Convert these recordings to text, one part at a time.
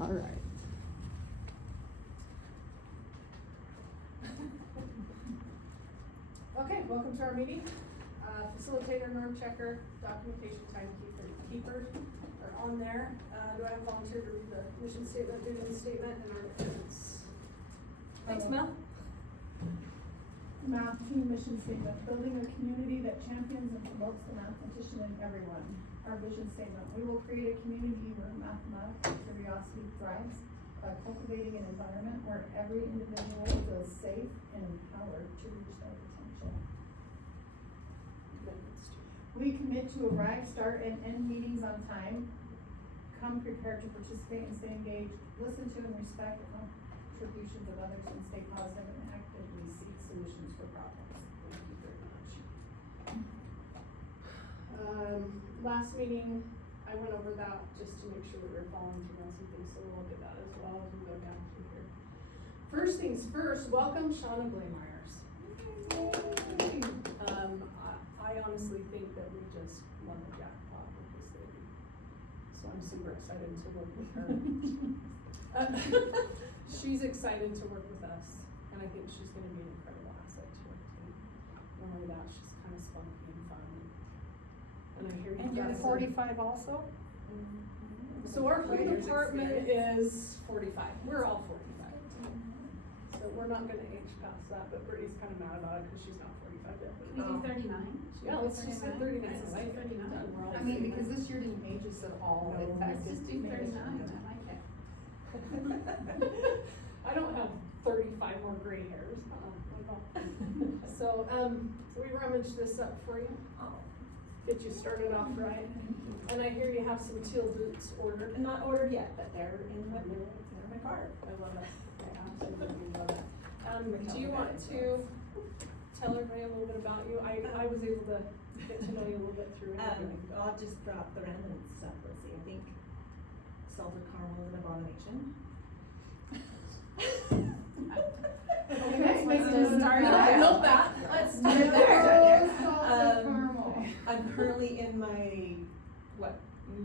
All right. Okay, welcome to our meeting. Facilitator, norm checker, documentation timekeeper are on there. Do I have a volunteer to read the mission statement, vision statement, and our defense? Thanks, Mel. Math team mission statement, building a community that champions and promotes the mathematician in everyone. Our vision statement, we will create a community where mathematical curiosity thrives by cultivating an environment where every individual feels safe and empowered to reach their potential. We commit to arrive, start, and end meetings on time, come prepared to participate and stay engaged, listen to and respect the contributions of others, and stay positive and actively seek solutions for problems. Thank you very much. Last meeting, I went over that just to make sure that we're following through on some things, so we'll look at that as well as we go down through here. First things first, welcome Shauna Blaemeyers. I honestly think that we just won the jackpot with this lady, so I'm super excited to work with her. She's excited to work with us, and I think she's gonna be an incredible asset to our team. Not only that, she's kind of spunky and fun. And I hear And you're 45 also? So our whole department is 45. We're all 45. So we're not gonna age past that, but Brittany's kind of mad about it because she's not 45 yet. Can we do 39? Yeah, let's just say 39. Let's Like, do 39. done. We're all I mean, 39. because this year didn't age us at all, in fact, Let's just do 39, I like it. I don't have 35 more gray hairs. So, we rummaged this up for you. Get you started off right. And I hear you have some teal boots ordered. Not ordered yet, but they're in my car. I love it. I absolutely love it. Do you want to tell everybody a little bit about you? I was able to get to know you a little bit through interviewing. I'll just drop the random stuff. Let's see, I think salted caramel is an abomination. Okay, let's just start I there. know that. Let's No start there. salted caramel. I'm currently in my,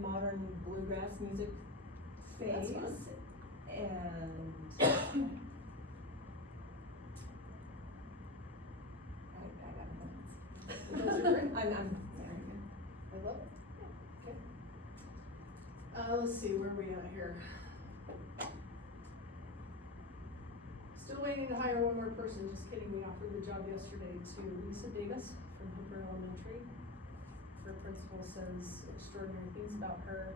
modern bluegrass music That's phase. fun. And I got nothing. Those are great. I'm I love it. Okay. Let's see, where are we at here? Still waiting to hire one more person, just kidding, we offered the job yesterday to Lisa Davis from Hooper Elementary. Her principal says extraordinary things about her.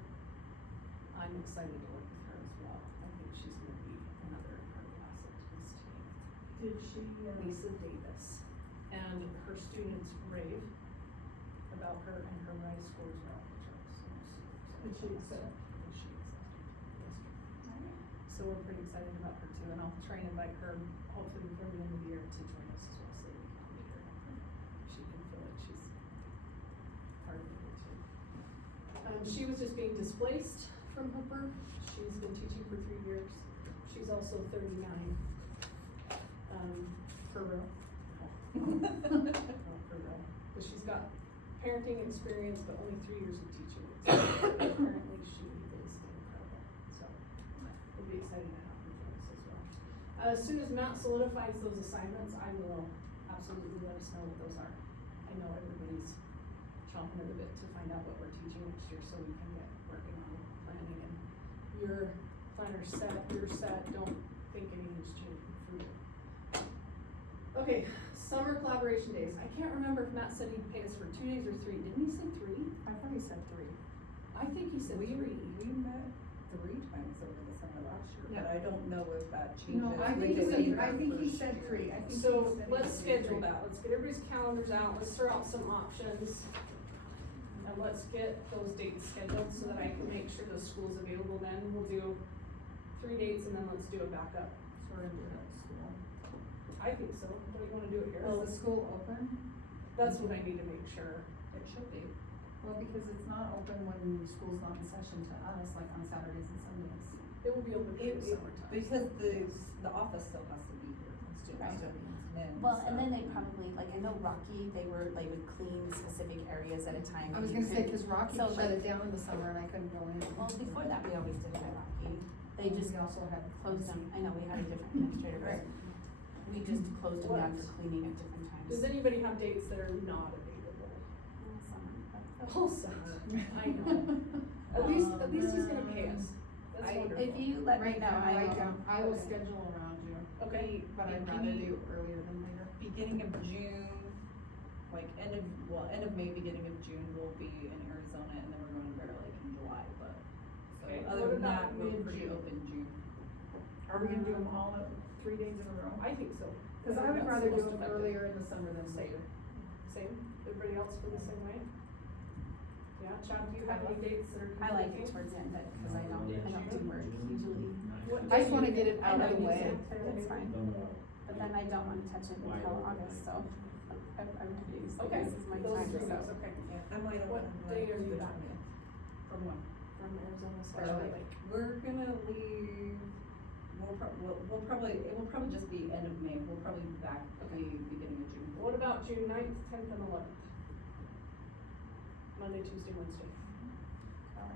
I'm excited to work with her as well. I think she's gonna be another incredible asset to this team. Did she, Lisa Davis, and her students rave about her, and her rise scores are off the charts. So I'm super Did she excited. accept? And she accepted yesterday. So we're pretty excited about her too, and I'll try and invite her hopefully before the end of the year to join us as well, so we can meet her. She can feel it, she's part of it too. She was just being displaced from Hooper. She's been teaching for 3 years. She's also 39. For real. Not for real. But she's got parenting experience, but only 3 years of teaching experience. Apparently she is incredible, so we'll be excited to have her join us as well. As soon as Matt solidifies those assignments, I will absolutely let us know what those are. I know everybody's chomping at the bit to find out what we're teaching next year, so we can get working on planning, and your planner's set, you're set, don't think anything's changing for you. Okay, summer collaboration days. I can't remember if Matt said he'd pay us for 2 days or 3. Didn't he say 3? I thought he said 3. I think he said 3. We met 3 times over the summer last year, but I don't know if that changes. No, I think he said 3. I think he So said let's he said schedule 3. that. Let's get everybody's calendars out. Let's throw out some options. And let's get those dates scheduled so that I can make sure the school's available then. We'll do 3 dates and then let's do a backup. So we're gonna do it at school. I think so. Don't you wanna do it here? Is the school open? That's what I need to make sure. It should be. Well, because it's not open when school's not in session to us, like on Saturdays and Sundays. It will be open for the summertime. Because the office still has to be here, and students Right. still need to come in. Well, and so. then they probably, like, I know Rocky, they would clean specific areas at a time. I was and you gonna say, couldn't- cause Rocky so, shut like- it down in the summer and I couldn't go in. Well, before that, we always did it at Rocky, They just We also had. closed them, I know, we had a different administrator, but we just closed them down for cleaning at different times. Does anybody have dates that are not available? Summer. All summer, I know. At least he's gonna pay us. That's wonderful. If you let me Right know, now, I will Okay. schedule around you. Okay. But I'd rather do earlier than later. Beginning of June, like end of May, beginning of June, we'll be in Arizona, and then we're going to Bear Lake in July, but. So Okay, other what than that, about we're pretty mid-June? open June. Are we gonna do them all at 3 days in a row? I think so. Cause I would That's rather the do most them effective. earlier in the summer than later. Same, everybody else feel the same way? Yeah, Chad, do you have any dates that are I like it conflicting? towards the end, but, cause I don't do work usually. What I just day wanna do get you- it out of the way. It's fine, but then I don't wanna touch it until August, so I'm confused, Okay, this is my those time, 3 so. weeks, okay. I'm wide What open. day are you the back? 20th. From when? From Arizona, Bear Bear Lake. Lake. We're gonna leave, it will probably just be end of May, we'll probably be back at the beginning of June. What about June 9th, 10th, and 11th? Monday, Tuesday, Wednesday. Okay.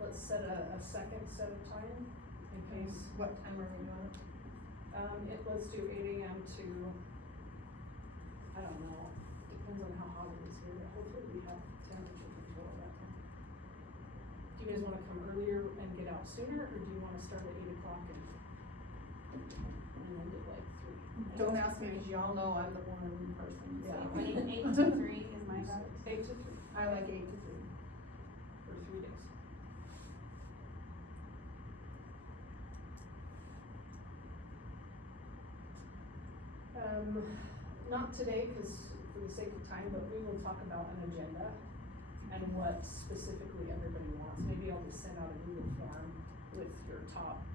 Let's set a second set of time in case, What time are we doing? let's do 8 AM to, I don't know, depends on how hot it is here, but hopefully we have temperature control at that time. Do you guys wanna come earlier and get out sooner, or do you wanna start at 8 o'clock and end at like 3? Don't ask me, cause y'all know I'm the morning person, so. Yeah. 8 to 3 is my vote. 8 to 3 I like 8 to 3. for 3 days. Not today, cause for the sake of time, but we will talk about an agenda and what specifically everybody wants. Maybe I'll just send out a Google form with your top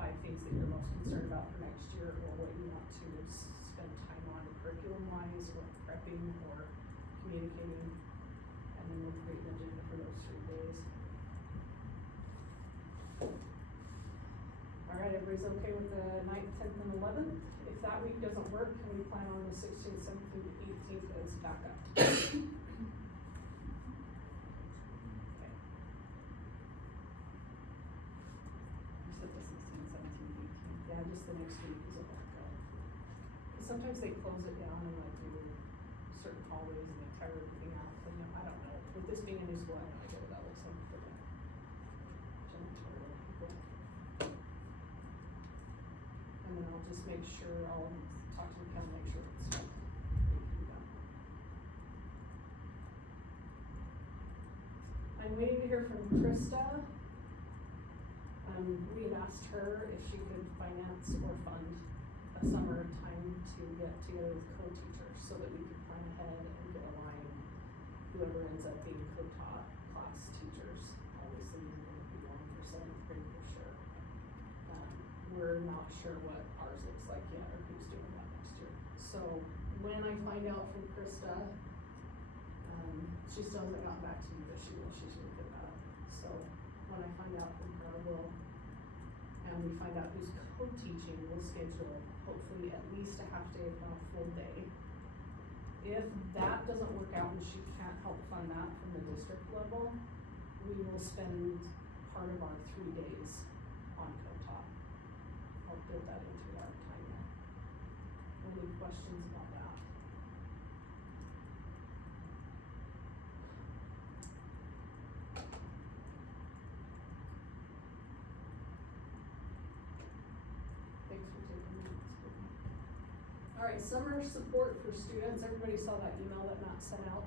5 things that you're most concerned about for next year, or what you want to spend time on curriculum wise, or prepping, or communicating. And then we'll create an agenda for those 3 days. Alright, everybody's okay with the 9th, 10th, and 11th? If that week doesn't work, can we plan on the 16th, 17th, 18th as backup? Okay. You said the 16, 17, 18. Yeah, just the next week is a backup. 'Cause sometimes they close it down and like do certain hallways and they tear everything out, and I don't know, with this being a new school, I have no idea what that looks like for the janitorial people. And then I'll just make sure, I'll talk to Ken, make sure it's done. I'm waiting to hear from Krista. We had asked her if she could finance or fund a summer time to get together with co-teachers so that we could plan ahead and get aligned whoever ends up being co-taught class teachers. Obviously, you're gonna be going for 7th grade for sure. We're not sure what ours looks like yet or who's doing that next year. So when I find out from Krista, she still hasn't gotten back to me, but she will, she's really good at it. So when I find out from her, and we find out who's co-teaching, we'll schedule hopefully at least a half day, if not a full day. If that doesn't work out and she can't help fund that from the district level, we will spend part of our 3 days on co-taught. I'll build that into our timeline. Any questions about that? Thanks for taking minutes. Alright, summer support for students, everybody saw that email that Matt sent out.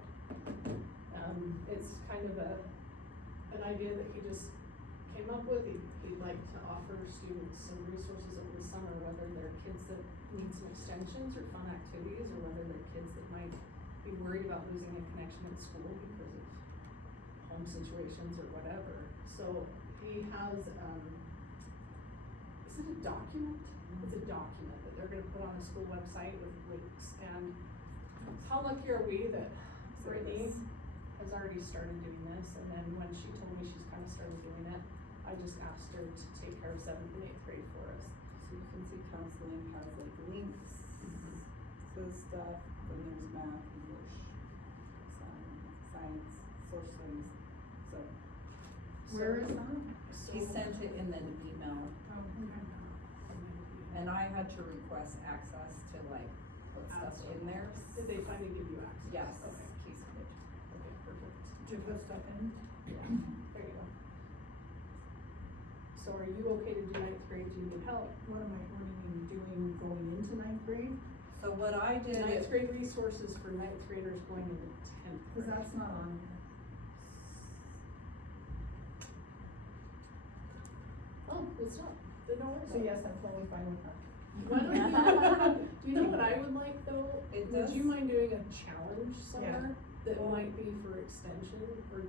It's kind of an idea that he just came up with, he'd like to offer students some resources over the summer, whether they're kids that need some extensions or fun activities, or whether they're kids that might be worried about losing a connection at school because of home situations or whatever. So he has, is it a document? It's a document that they're gonna put on the school website with links, and how lucky are we that Brittany has already started doing this, and then when she told me she's kinda started doing it, I just asked her to take care of 7th and 8th grade for us. So you can see counseling has like links to stuff, then there's math, English, science, social studies, so. Where is that? He sent it in an email, Oh, okay. and I had to request access to like put stuff in there. Did they finally give you access? Yes, Okay, he sent it. okay, perfect. To put stuff in? There you go. So are you okay to do ninth grade? Do you need help? What do you mean, doing, going into ninth grade? So what I did, Ninth grade resources for ninth graders going into 10th Cause grade. that's not on here. Oh, it's not. Then no worries. So yes, I'm totally fine with that. Why don't you, do you know what I would like though? It Would does- you mind doing a challenge summer that might be for extension or?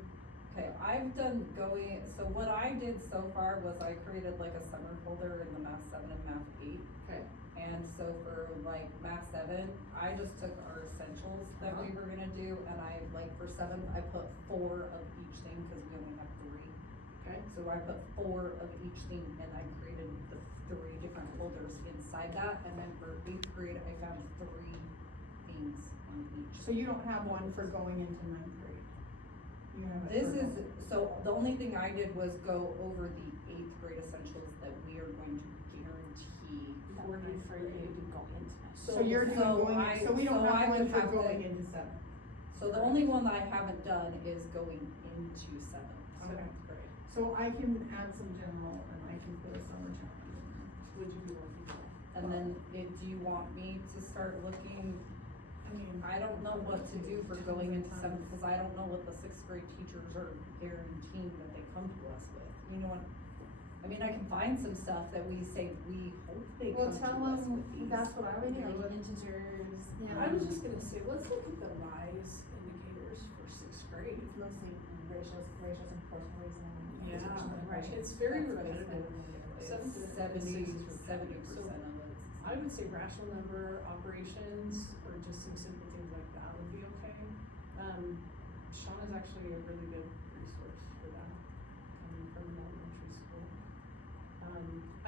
okay, I've done going, so what I did so far was I created like a summer folder in the Math 7 and Math 8. Okay. And so for like Math 7, I just took our essentials that we were gonna do, and I, like for 7th, I put 4 of each thing, cause we only have 3. Okay. So I put 4 of each thing, and I created the 3 different folders inside that, and then for 8th grade, I found 3 things on each. So you don't have one for going into ninth grade? You have it This for is, so the only thing I did was go over the 8th grade essentials that we are going to guarantee. We're doing for you to go into next. So you're doing So going, I- so we don't so I have one would for have to- going into seventh. So the only one that I haven't done is going into 7th. Okay. Great. So I can add some general and I can put a summer challenge in there. Would you be working on that? And then do you want me to start looking, I mean, I don't know what to do for going into 7th, cause I don't know what the 6th grade teachers are guaranteeing that they come to us with, you know what? I mean, I can find some stuff that we say, we hope they well, come tell to us them, with these. that's what I would Maybe do. like integers. Yeah. I was just gonna say, let's look at the RISE indicators for 6th grade. Mostly ratios and proportional reasoning. Right, it's very That's what it's repetitive. It's 7th to 70% 6th is repetitive. So of it. I would say rational number operations or just some simple things like that would be okay. Sean is actually a really good resource for that, coming from an elementary school.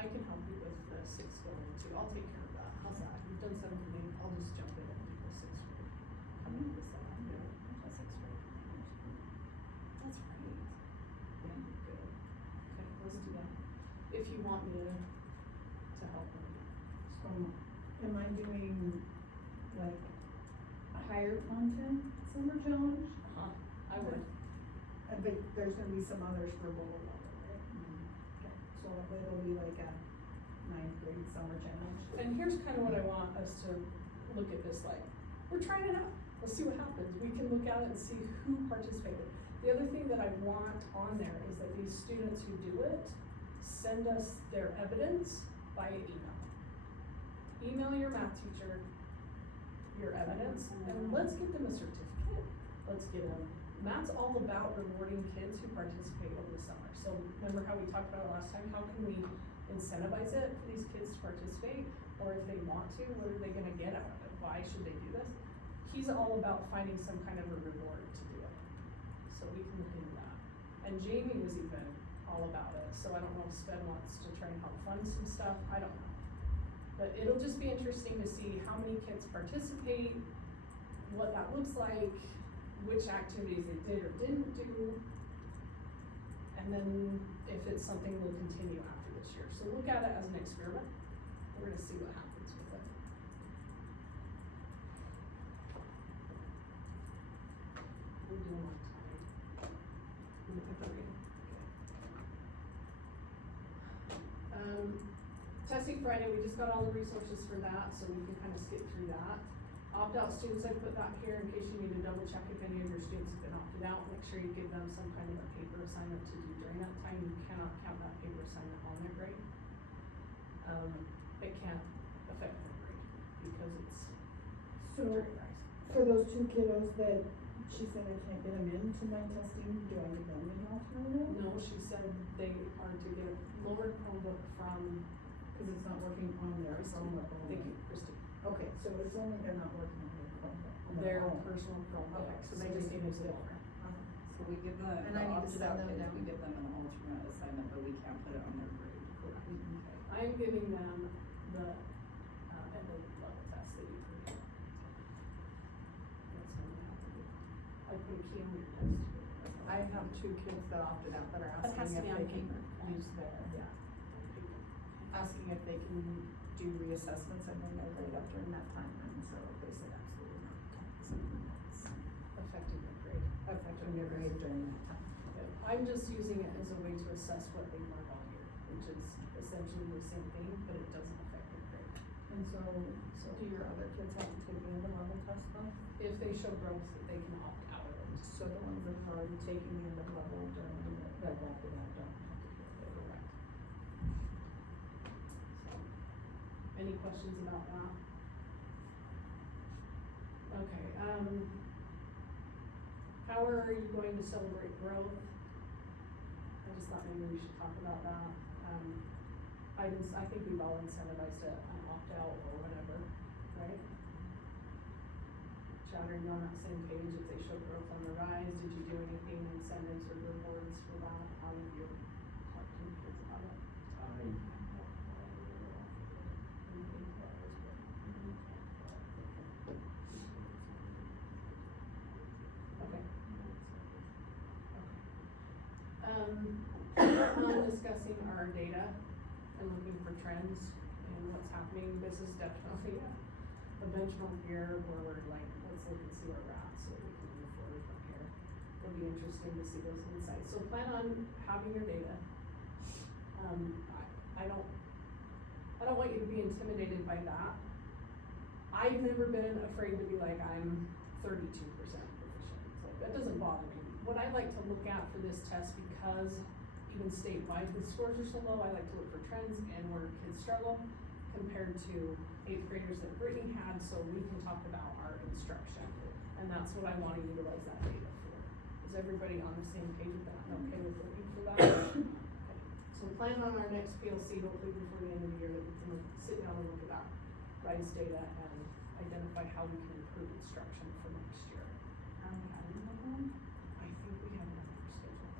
I can help you with the 6th going too, I'll take care of that, how's that? You've done 7th and 8th, I'll just jump in and do the 6th grade. Coming to 7th, yeah. That's 6th grade. That's right. Yeah, good. Okay, let's do that. If you want me to help them. So, am I doing like higher content summer challenge? I would. But there's gonna be some others for lower level, right? Okay, so it'll be like a ninth grade summer challenge. And here's kind of what I want us to look at this like. We're trying it out. Let's see what happens. We can look at it and see who participated. The other thing that I want on there is that these students who do it send us their evidence via email. Email your math teacher your evidence and let's get them a certificate. Let's get them. Math's all about rewarding kids who participate over the summer. So remember how we talked about it last time? How can we incentivize it for these kids to participate? Or if they want to, what are they gonna get out of it? Why should they do this? He's all about finding some kind of a reward to do it. So we can look into that. And Jamie was even all about it. So I don't know if Sped wants to try and help fund some stuff. I don't know. But it'll just be interesting to see how many kids participate, what that looks like, which activities they did or didn't do. And then if it's something we'll continue after this year. So look at it as an experiment. We're gonna see what happens with it. We're doing on time. We're at 3. Testing Friday, we just got all the resources for that, so we can kind of skip through that. Opt-out students, I put that here in case you need to double check if any of your students have been opted out. Make sure you give them some kind of a paper assignment to do during that time. You cannot count that paper assignment on their grade. It can't affect their grade because it's So, during RISE. for those 2 kiddos that she said I can't get them into my testing, do I give them an alternative? No, she said they are to get lower Chromebook from, Cause it's not working on their Chromebook only. thank you, Christy, Okay, so it's only they're not working on their Chromebook. on their own. personal Chromebook, Okay, so they just need to sit over. So we give the, And the I need to opted send out them kids, down. we give them an alternate assignment, but we can't put it on their grade. Correct. Okay. I am giving them the, end of level test that you created. That's something I have to do. I put a key on your test. I have two kids that opted out that are That has asking to if be on they can paper, right? use their, asking if they can do reassessments and bring their grade up during that time, and so they said absolutely not. Something that's affecting their grade. Affecting their grade during that time. Yeah, I'm just using it as a way to assess what they learned all year, which is essentially the same thing, but it doesn't affect their grade. And so do your other kids have to take the end of level test though? If they show growth, they can opt out of it. So the ones that are already taking the end of level during the, that opted out don't have to do it. Correct. So, any questions about that? Okay, how are you going to celebrate growth? I just thought maybe we should talk about that. I think we've all incentivized it, opt out or whatever, right? Chad, are you on that same page? If they show growth on the rise, did you do anything, incentives or rewards for that? How did you talk to the kids about it? Okay. Discussing our data and looking for trends and what's happening. This is definitely a benchmark year where we're like, let's look and see where we're at so we can move forward from here. It'll be interesting to see those insights. So plan on having your data. I don't want you to be intimidated by that. I've never been afraid to be like, I'm 32% proficient. So that doesn't bother me. What I like to look at for this test, because even statewide, the scores are so low, I like to look for trends and where kids struggle compared to 8th graders that Brittany had, so we can talk about our instruction. And that's what I wanna utilize that data for. Is everybody on the same page with that and okay with looking for that? Okay. So plan on our next PLC, hopefully before the end of the year, that we can sit down and look at that RISE data and identify how we can improve instruction for next year. Are we having another one? I think we have another schedule.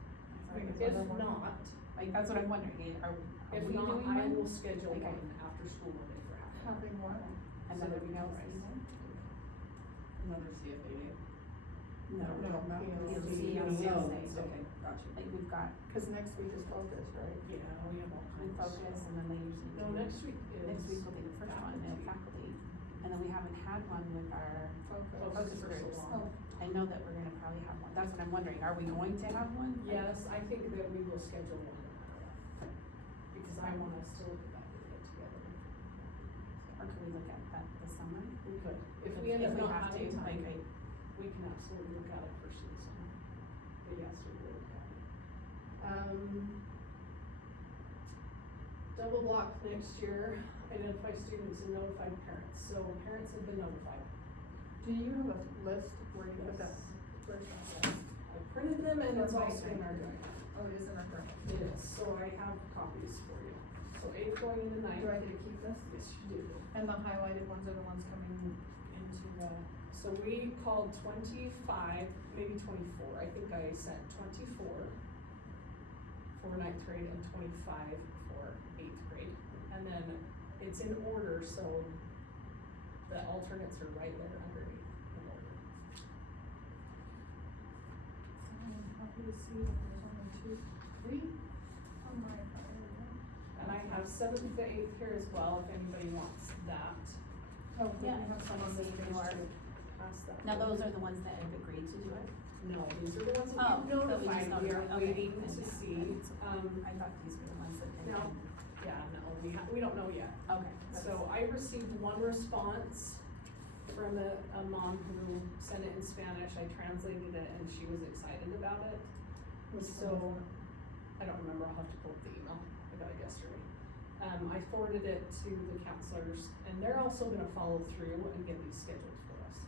Think it's If another one. not, Like, that's what I'm wondering, are if we not, doing I one? will schedule Okay. one after school Monday for half an hour. Having one. Another So that we can PLC rise. then? Another CFA day. No, not PLC, PLC. PLC. Okay, gotcha. Like, we've got Cause next week is focus, right? Yeah, we have all Blue kinds. Focus, and then they usually No, do. next week is. Next week will be the first one, in faculty, and then we haven't had one with our Focus focus for so groups. long. I know that we're gonna probably have one, that's what I'm wondering, are we going to have one? Yes, I think that we will schedule one no matter what. Because I want us to look at that data together. Or can we look at that this summer? We could, if we end up not have having to, time, like, we can absolutely look at it first of the summer. But yes, we will look at it. Double block next year, identify students and notify parents, so parents have been notified. Do you have a list where you put that? Where's that? I printed them and it's also in our drive. Oh, it is in our current. It is, so I have copies for you. So 8th going into 9th. Do I get to keep this? Yes, you do. And the highlighted ones are the ones coming into the, So we called 25, maybe 24, I think I sent 24 for 9th grade and 25 for 8th grade. And then it's in order, so the alternates are right there underneath in order. I'm happy to see that there's only 2, 3 on my priority. And I have 7th to 8th here as well, if anybody wants that. Oh, Yeah, we have some on this see if page you are. too. Pass that. Now, those are the ones that have agreed to do it? No, these are the ones Oh, that that we've we just notified, we are notified. Okay. waiting Then, to yeah, see, I thought these were the ones that they. No. yeah, no, we don't know yet. Okay. So I received one response from a mom who sent it in Spanish, I translated it and she was excited about it. So, I don't remember, I'll have to pull up the email, I got it yesterday. I forwarded it to the counselors and they're also gonna follow through and get these scheduled for us.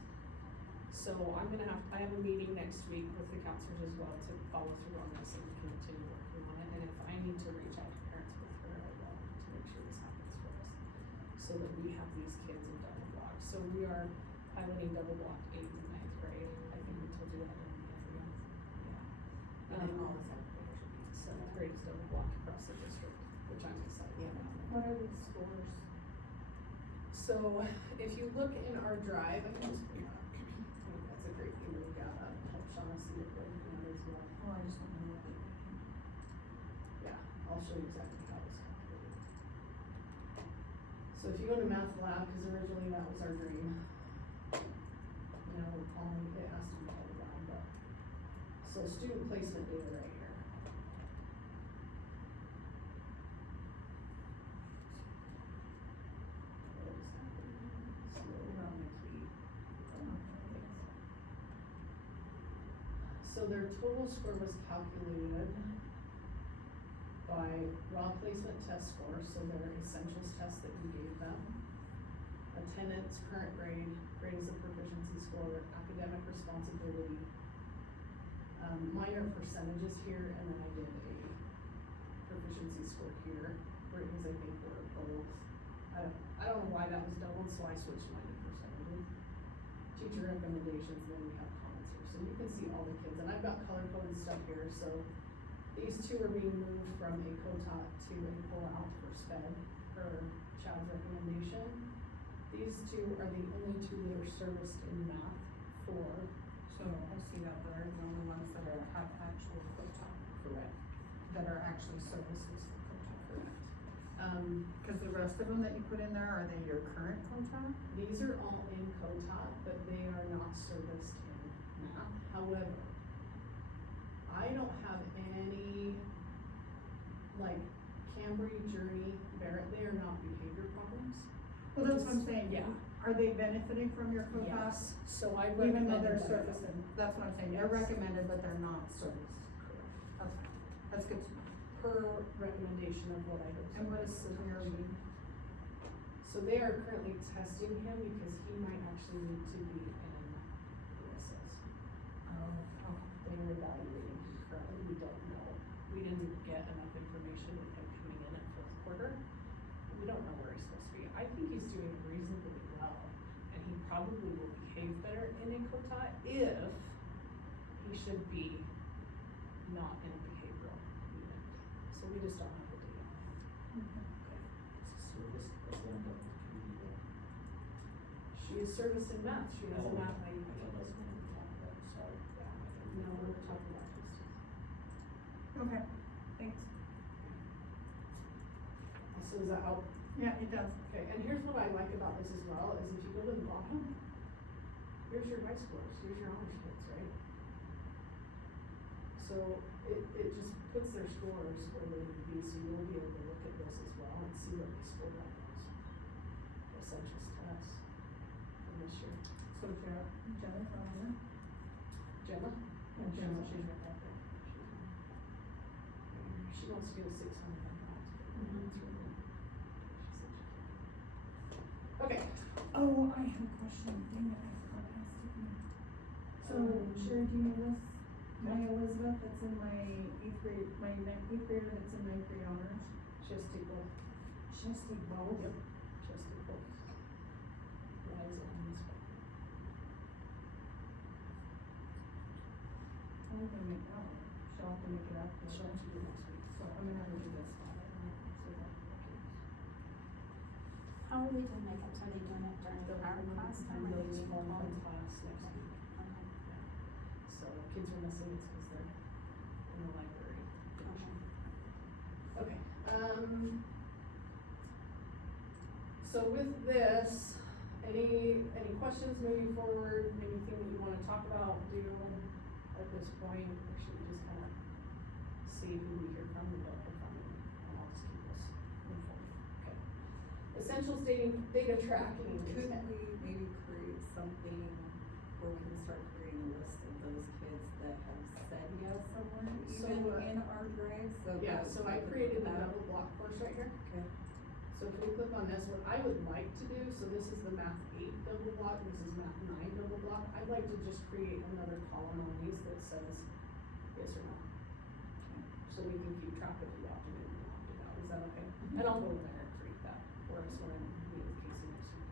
So I have a meeting next week with the counselors as well to follow through on this and continue working on it. And if I need to reach out to parents with her, I will, to make sure this happens for us. So that we have these kids in double block. So we are piloting double block 8th and 9th grade. I think we told you that in the beginning. Yeah. And then all the 7th graders should be. 7th grade is double blocked across the district, which I'm excited about. What are these scores? So if you look in our drive, I can just bring that up. I think that's a great thing to look at, help Shauna see what we're doing as as well. Oh, I just don't know what they. Yeah, I'll show you exactly how it's calculated. So if you go to math lab, cause originally that was our dream. You know, only it has to be called lab, but, so student placement data right here. What is happening? Slow down my key. So their total score was calculated by raw placement test score, so their essentials test that we gave them. Attendance, current grade, grade as a proficiency score, academic responsibility. Minor percentages here, and then I did a proficiency score here, Brittany's I think were both. I don't know why that was doubled, so I switched mine to percentages. Teacher recommendations, then we have comments here, so you can see all the kids, and I've got color coded stuff here, so these two are being moved from a co-taught to a pull-out for SPED, per child's recommendation. These two are the only two that are serviced in math for. So I see that they're the only ones that are, have actual co-taught, Correct. that are actually services for co-taught. Correct. Cause the rest of them that you put in there, are they your current co-taught? These are all in co-taught, but they are not serviced in math. However, I don't have any, like, Cambry, Journey, Barrett, they are not behavior problems. Well, that's what I'm saying. Yeah. Are they benefiting from your co-taught? Yes, so I Even though recommended they're that. servicing, that's what I'm saying, they're Yes. recommended, but they're not serviced. Correct. That's fine, that's good to know. Per recommendation of what I have. And what is severe read? So they are currently testing him because he might actually need to be in ESS. Oh, okay. They are evaluating him currently, we don't know. We didn't get enough information with him coming in at fourth quarter. We don't know where he's supposed to be. I think he's doing reasonably well, and he probably will behave better in a co-taught if he should be not in a behavioral unit. So we just don't have the data. Service, that's the one that we need. She is serviced in math, she has a Oh, math I IEP. thought that's one we talked about, sorry. No, we're talking about this. Okay, thanks. So does that help? Yeah, it does. Okay, and here's what I like about this as well, is if you go to the bottom, here's your high scores, here's your honor splits, right? So it just puts their scores where they need to be, so you'll be able to look at this as well and see what they scored on those essentials tests from this year. So Jenna's on there? Gemma? Oh, Gemma, she's right back there. She wants to get a 600 on that. Okay. Oh, I have a question, dang it, I forgot to ask you. So, Sherry, do you know this? My Elizabeth, that's in my eighth grade, eighth grader that's in ninth grade honors, She has to take both. she has to take both? Yep. She has to take both. Rise and respect. How are we gonna make that one? She'll have to make it up. She'll have to do it next week. So I'm gonna have her do this one. How are they doing makeup? Are they doing it during our class time or are they doing it One all? class next week. Okay. So kids are missing, it's cause they're in the library. Okay. Okay, so with this, any questions moving forward, anything that you wanna talk about, do at this point, or should we just kinda see who we hear from, and don't hear from, and I'll just keep this informed, okay? Essentials data tracking. Could we maybe create something where we can start creating a list of those kids that have said yes somewhere, So, even in our drive, so Yeah, that so we I could created put the that- double block course right here. Okay. So if we click on this, what I would like to do, so this is the math 8 double block, this is math 9 double block, I'd like to just create another column on these that says yes or no. So we can keep track of who opted in and opted out, is that okay? And I'll go in there and create that for us when I meet with Casey next week.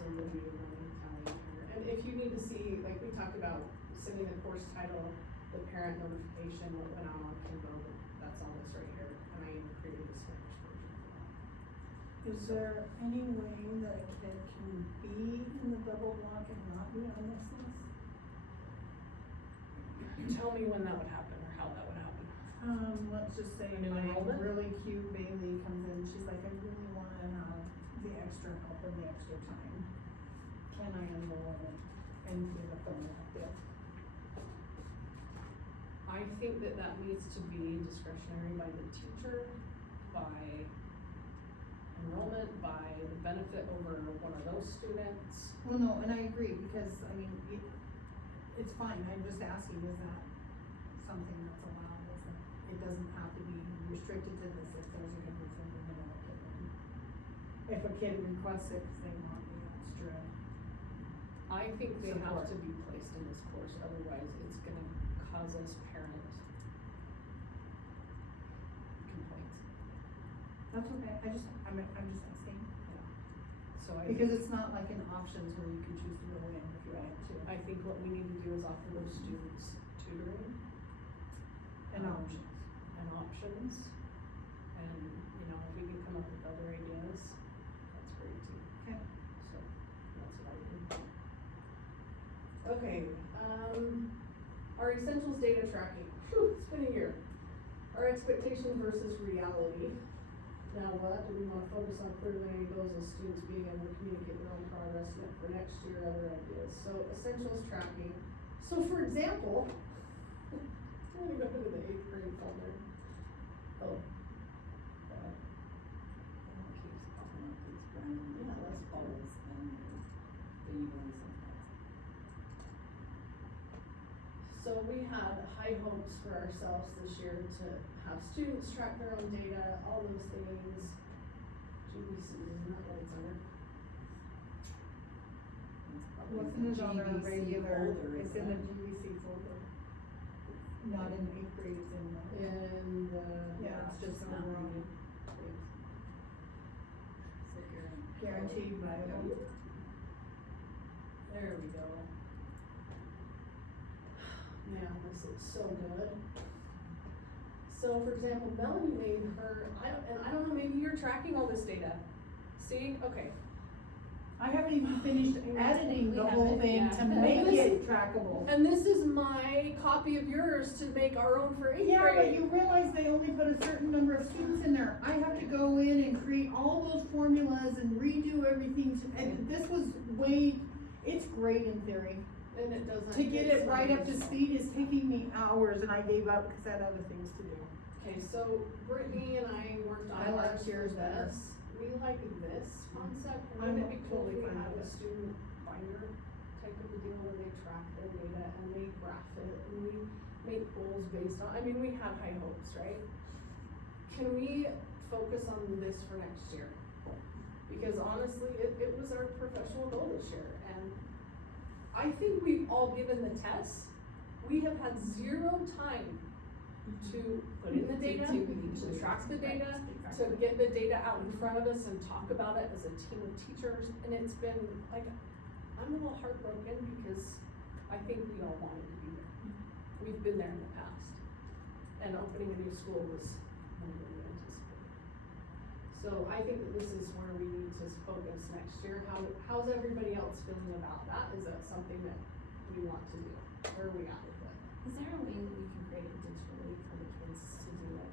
So there'll be a running tally here, and if you need to see, like we talked about, sending the course title, the parent notification, what went out on Kimbo, that's all this right here, and I even created a Spanish version for that. Is there any way that a kid can be in the double block and not be on this list? Tell me when that would happen or how that would happen. Let's just say New my enrollment? really cute Bailey comes in, she's like, I really wanna have the extra help and the extra time. Can I enroll in it and give a phone active? I think that that needs to be discretionary by the teacher, by enrollment, by the benefit over one of those students. Well, no, and I agree, because, I mean, it's fine, I'm just asking, is that something that's allowed, is that, it doesn't have to be restricted to this, if there's a good reason to develop it. If a kid requests it, cause they want the extra, I think they have Support. to be placed in this course, otherwise it's gonna cause us parent complaints. that's okay, I'm just asking. So I Because think, it's not like an options where you can choose to go in if you want to. I think what we need to do is offer those students tutoring. And um, options. And options, and, you know, if we can come up with other ideas, that's great too. Okay. So, that's what I think. Okay, our essentials data tracking, whew, it's been a year. Our expectation versus reality. Now what, do we wanna focus on clearly goals of students being able to communicate their own progress for next year, other ideas? So essentials tracking, so for example, I'm gonna go to the 8th grade folder. Oh. It keeps popping up these random Yeah, that's polls and the evenly sometimes. So we had high hopes for ourselves this year to have students track their own data, all those things. GBC, isn't that what it's under? It's probably Wasn't it on our GBC regular, folder, it's isn't in the it? GBC folder. Not in 8th grade, it's in the. And, Yeah, it's just not overall. needed. So Guaranteed viable. There we go. Man, this looks so good. So for example, Melanie made her, I don't know, maybe you're tracking all this data. See, okay, I haven't even finished editing the We whole haven't, thing yeah. to make it trackable. and this is my copy of yours to make our own for 8th Yeah, but grade. you realize they only put a certain number of students in there. I have to go in and create all those formulas and redo everything to, and this was it's great in theory. And it doesn't. To get it's it right up to numbers. speed is taking me hours and I gave up because I had other things to do. Okay, so Brittany and I worked on I like ours yours for better. this. We like this concept, and I'm wouldn't it be cool if totally we fine had with a it. student binder type of a deal where they track their data and they graph it and we make goals based on, I mean, we had high hopes, right? Can we focus on this for next year? Because honestly, it was our professional goal this year, and I think we've all given the tests. We have had 0 time to put in the data, to track the data, to get the data out in front of us and talk about it as a team of teachers, and it's been like, I'm a little heartbroken because I think we all wanted to be there. We've been there in the past, and opening a new school was more than we anticipated. So I think that this is where we need to focus next year. How's everybody else feeling about that? Is that something that we want to do? Where are we at with it? Is there a way that we can create it digitally for the kids to do it?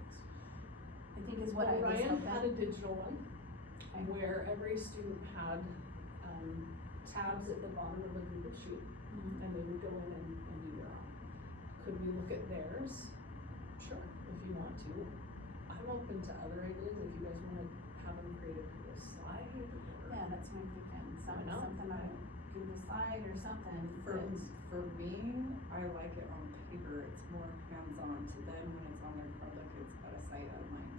I think is what I was Ryan looking had at. a digital one, Okay. where every student had, tabs at the bottom of a Google sheet, Mhm. and they would go in and do their own. Could we look at theirs? Sure, if you want to. I'm open to other ideas, if you guys wanna have them create a Google slide or. Yeah, that's my thinking, I know. something on Google Slide or something. For me, I like it on paper, it's more hands-on, to them when it's on their Chromebook, it's out of sight, out of mind.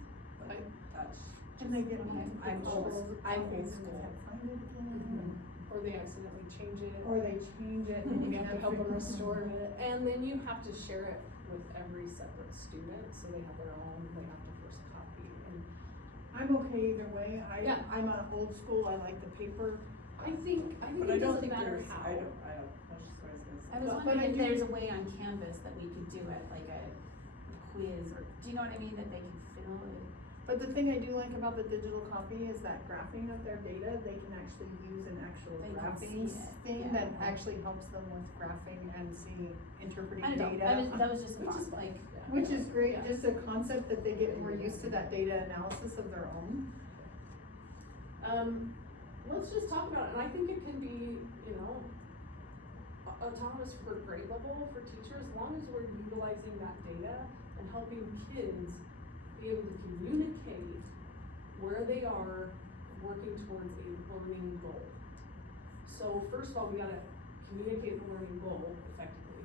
Like, touch. And they get Okay. I'm old school. Find it again. Or they accidentally change it. Or they change it and And you you have to help them restore it, and then you have to share it with every separate student, so they have their own, they have to first copy, and I'm okay either way. Yeah. I'm a old school, I like the paper. I think But I it don't doesn't think matter there's, how. I don't, that's just what I was gonna say. I was But wondering I if do- there's a way on Canvas that we could do it, like a quiz, or, do you know what I mean, that they could fill it? But the thing I do like about the digital copy is that graphing of their data, they can actually use an actual They can graphing see it, thing yeah. that actually helps them with graphing and see, interpreting I don't know, data. that was just a Which is thought, like, Which is great, Yeah. just a concept that they get more used to that data analysis of their own. Let's just talk about it, and I think it can be, you know, autonomous for grade level for teachers, as long as we're utilizing that data and helping kids be able to communicate where they are working towards a learning goal. So first of all, we gotta communicate the learning goal effectively,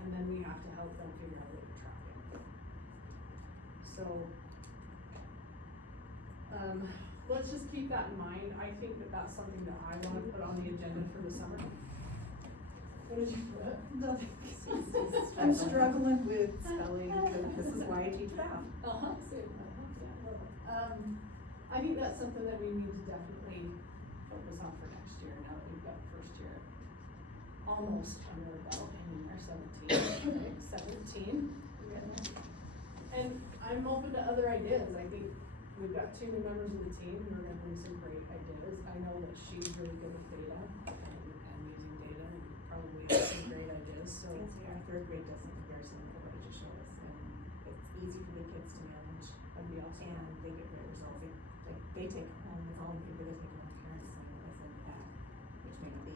and then we have to help them figure out what we're tracking. So, let's just keep that in mind. I think that that's something that I wanna put on the agenda for the summer. What did you put? I'm struggling with spelling, because this is why I teach math. Same. I think that's something that we need to definitely focus on for next year, now that we've got the first year almost under our belt, and we're 17, right? 17. And I'm open to other ideas. I think we've got 2 new members of the team who are gonna bring some great ideas. I know that she's really good with data and using data, and probably has some great ideas, so. Nancy, our third grade does some comparison with what I just showed us, and it's easy for the kids to manage, That'd be awesome. and they get great results. They take home, it's all good, they take home parents saying what I said that, which may not be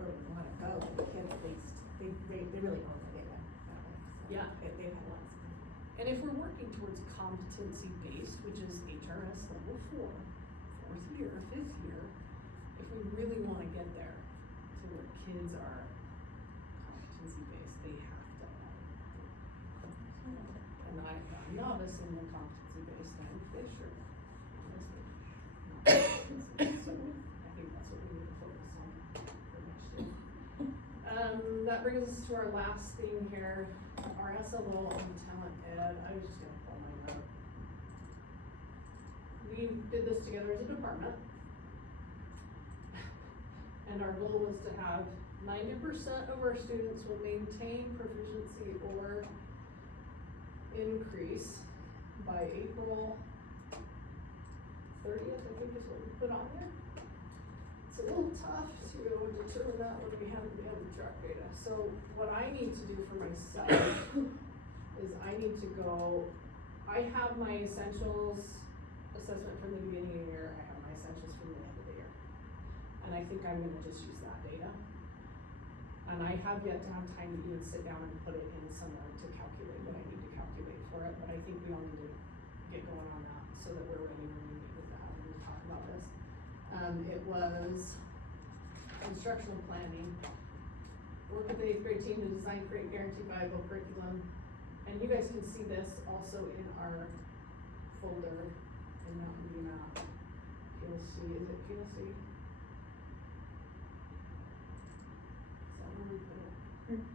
where we wanna go, but the kids at least, they really own the data that way, so. Yeah. They've had lots of. And if we're working towards competency-based, which is HRS level 4, 4th year, 5th year, if we really wanna get there to where kids are competency-based, they have to know. And I'm a novice in the competency-based, I'm Fisher. So, I think that's what we need to focus on for next year. That brings us to our last thing here, our SLO on talent ed. I was just gonna pull mine up. We did this together as a department. And our goal was to have 90% of our students will maintain proficiency or increase by April 30th, I think is what we put on there. It's a little tough to determine that when we haven't been able to track data. So what I need to do for myself is I need to go, I have my essentials assessment from the beginning of the year, I have my essentials from the end of the year. And I think I'm gonna just use that data. And I have yet to have time to even sit down and put it in somewhere to calculate what I need to calculate for it, but I think we all need to get going on that so that we're ready when we meet with that and we talk about this. It was instructional planning. Work with the 8th grade team to design, create, guarantee viable curriculum. And you guys can see this also in our folder in Mountain View Map. PLC, is it PLC? Is that where we put it?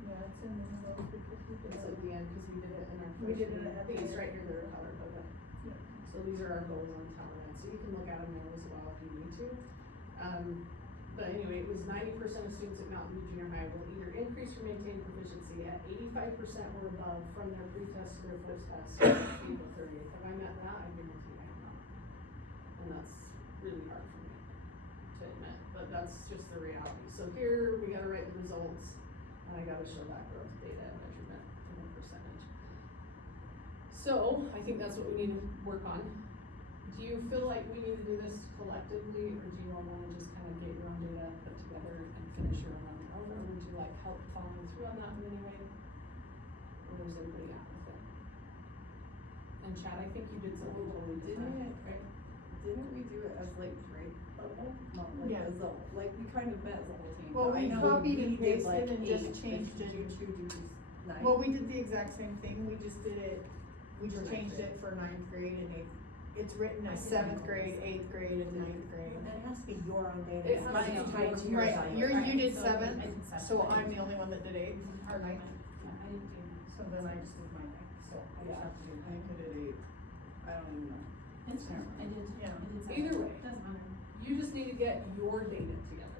Yeah, it's in the middle, because we did It's it. at the end, cause we did it in our We first did it meeting. at the These end. right here, they're colored, okay. Yeah. So these are our goals on talent ed, so you can look at them there as well if you need to. But anyway, it was 90% of students at Mountain View Junior High will either increase or maintain proficiency at 85% or above from their pre-test to their post-test April 30th. Have I met that? I guarantee I have not. And that's really hard for me to admit, but that's just the reality. So here, we gotta write the results, and I gotta show that growth data and measurement in a percentage. So, I think that's what we need to work on. Do you feel like we need to do this collectively, or do you all wanna just kind of get your own data put together and finish your own on your own, or would you like help following through on that in any way? Where's everybody at with it? And Chad, I think you did something totally different, right? Didn't we do it as like grade level? Not like Yeah. as a, like we kind of met as a whole team. Well, but I we know copied and did, like, pasted and just 8, changed but it. Did you 2 do 9? Well, we did the exact same thing, we just did it, we For just ninth changed grade. it for 9th grade and 8th. It's written as 7th grade, 8th grade, and 9th grade. And it has to be your own data. It It's has not to be tied to your Right, evaluation. you did So 7th, I did 7th, so I I'm did- the only one that did 8th or 9th, Yeah, I didn't do. so then I just did my 9th, so I just Yeah. have to do I think I did 8. I don't even know. It's fair, I did, Yeah. I did 7. Either way. Doesn't matter. You just need to get your data together.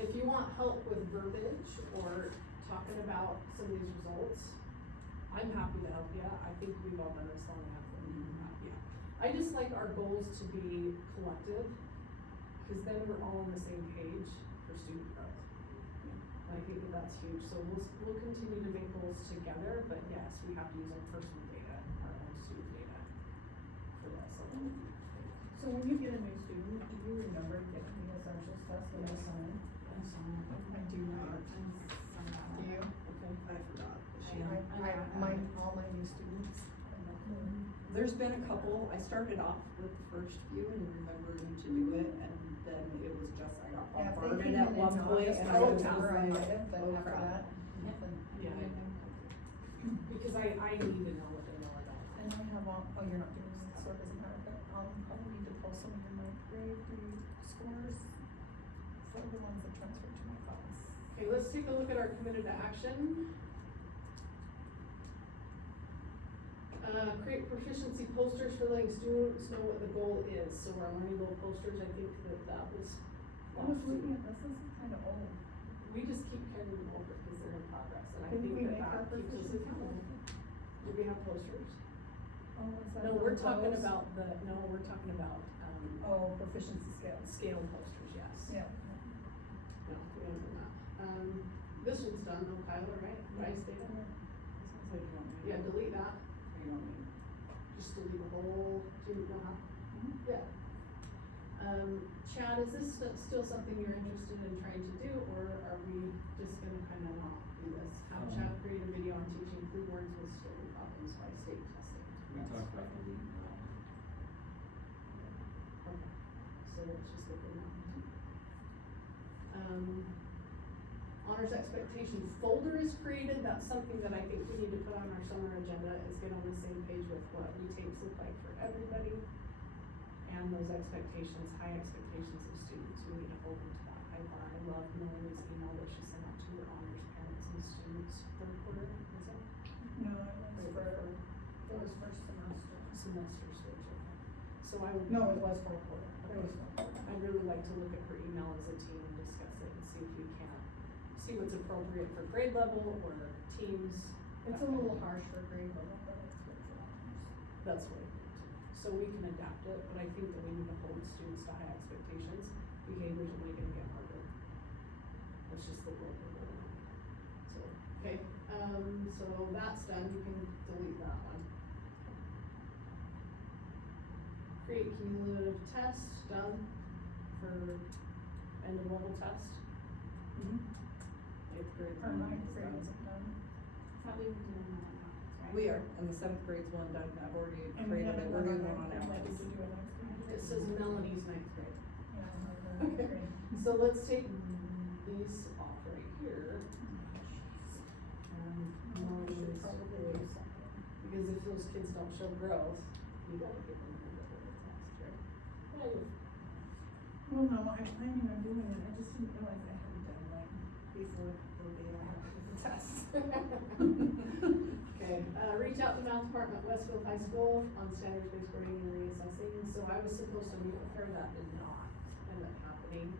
If you want help with verbiage or talking about some of these results, I'm happy to help you. I think we've all done this long enough that we can help you. I just like our goals to be collective, cause then we're all on the same page for student growth. And I think that that's huge, so we'll continue to make goals together, but yes, we have to use our personal data, our own student data for this. So when you get a new student, do you remember getting the essentials test when they sign? I do not. Do you? Okay. I forgot. All my new students. There's been a couple, I started off with the first few and remembering to do it, and then it was just, I got Yeah, if they bombarded came at in one in point, August, and I I would was just remember I like, might have, but oh after crap. that, nothing. Yeah, because I need to know what they know about. And I have all, oh, you're not doing this, so it doesn't matter, but I'll probably need to pull some of your ninth grade scores. So the ones that transferred to my class. Okay, let's take a look at our committed to action. Create proficiency posters for letting students know what the goal is, so our learning goal posters, I think that was. I was looking at this is kind of old. We just keep carrying them over because they're in progress, and I Didn't think we make our that keeps us proficiency accountable. Do we have posters? Oh, is that? No, one we're of talking those? about Oh, proficiency scales. scale posters, yes. Yeah. No, we don't do that. This one's done though, Kyla, right? Rice data? Yeah, delete that. Just delete the whole, do you know how? Yeah. Chad, is this still something you're interested in trying to do, or are we just gonna kinda not do this? Have Chad create a video on teaching clue words with story problems by state testing. We talked about deleting that. Okay, so let's just look at that. Honors expectation folder is created, that's something that I think we need to put on our summer agenda, is get on the same page with what retakes look like for everybody. And those expectations, high expectations of students, we need to hold them to that high bar. I love Melody's email that she sent out to her honors parents and students third quarter, is it? No, it was first semester. Semester switch, okay. So I would. No, it was fourth quarter. It was Okay. fourth quarter. I'd really like to look at her email as a team and discuss it and see if we can see what's appropriate for grade level or teams. It's a little harsh for grade level, but it's good for honors. That's what I think too. So we can adapt it, but I think that we need to hold students to high expectations. Behavior's only gonna get harder. That's just the world we're living in. So, okay, so that's done, you can delete that one. Create cumulative test, done for end of level test. Eighth grade. Our ninth grade isn't done. Thought we were doing that on topics, right? We are, and the seventh grade's one done, I've already And we created haven't it, we're done doing our one on ninth grade, Alex. we can do a ninth grade. It says Melanie's ninth grade. Yeah, our ninth Okay, grade. so let's take these off right here. Melanie's Probably do grade. something. Because if those kids don't show growth, you gotta give them a little bit of test, right? Well, no, I'm planning on doing it, I just didn't realize I hadn't done like before the day I have to do the test. Okay, reach out to math department, Westfield High School on standards-based grading and reassessing, so I was supposed to meet with her, that did not end up happening.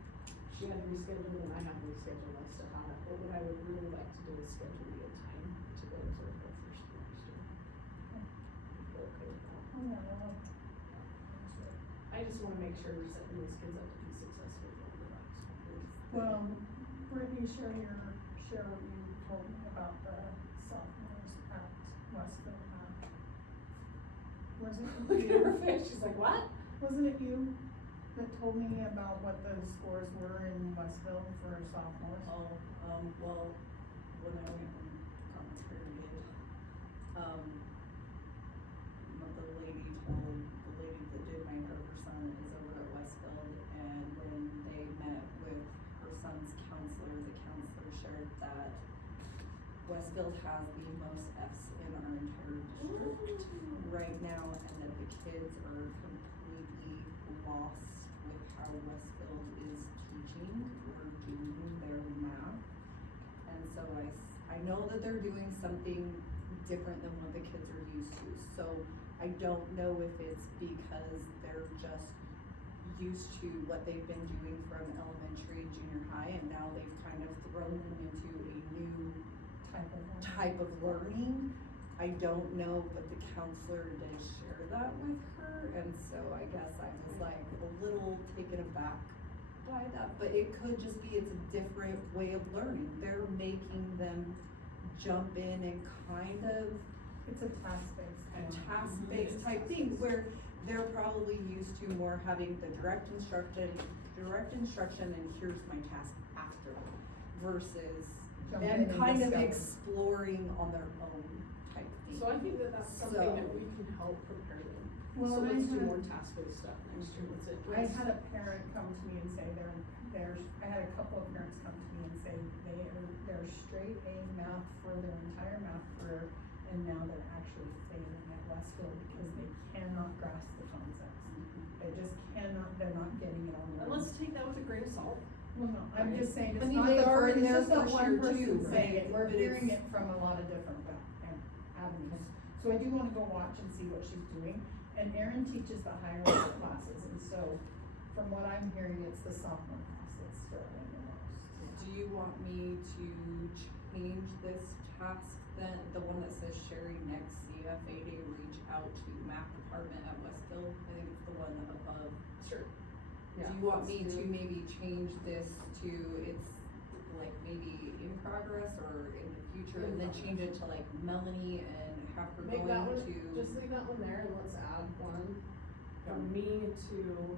She had to reschedule and I had to reschedule us to have it, but what I would really like to do is schedule me a time to go observe her first next year. Okay with that? Oh, yeah, I love. I just wanna make sure we're setting these kids up to be successful for the next. Well, Brittany, share what you told me about the sophomores at Westville. Was Look at her it, face, she's like, what? wasn't it you that told me about what the scores were in Westville for sophomores? Oh, well, when I went in common period, what the lady that did my hair, her son is over at Westfield, and when they met with her son's counselor, the counselor shared that Westfield has the most Fs in our entire district right now, and that the kids are completely lost with how Westfield is teaching or doing their math. And so I know that they're doing something different than what the kids are used to, so I don't know if it's because they're just used to what they've been doing from elementary, junior high, and now they've kind of thrown them into a new type of learning, I don't know, but the counselor did share that with her, and so I guess I was like a little taken aback by that, but it could just be, it's a different way of learning. They're making them jump in and kind of It's a task-based. a task-based type thing, where they're probably used to more having the direct instruction, and here's my task after, versus Jump in them and kind of discover. exploring on their own type thing. So I think that that's something So- that we can help prepare them. Well, So and I let's do had- more task-based stuff next year, that's it. I had a parent come to me and say I had a couple of parents come to me and say they're straight A math for their entire math career, and now they're actually failing at Westfield because they cannot grasp the concepts. They just cannot, they're not getting it on their And own. let's take that with a grain of salt. Well, no, I'm just saying, I it's mean, not they the are first, in it's their just not first one year person too, saying right? it, we're But hearing it's- it from a lot of different avenues. So I do wanna go watch and see what she's doing, and Erin teaches the higher level classes, and so from what I'm hearing, it's the sophomore class that's struggling the most. Do you want me to change this task then, the one that says Sherry next CFA day, reach out to math department at Westfield? I think it's the one above. Sure. Do you want me to maybe change this to, it's like maybe in progress or in the future, and then change it to like Melanie and have her Make going that one, to? just leave that one there and let's add one for me to,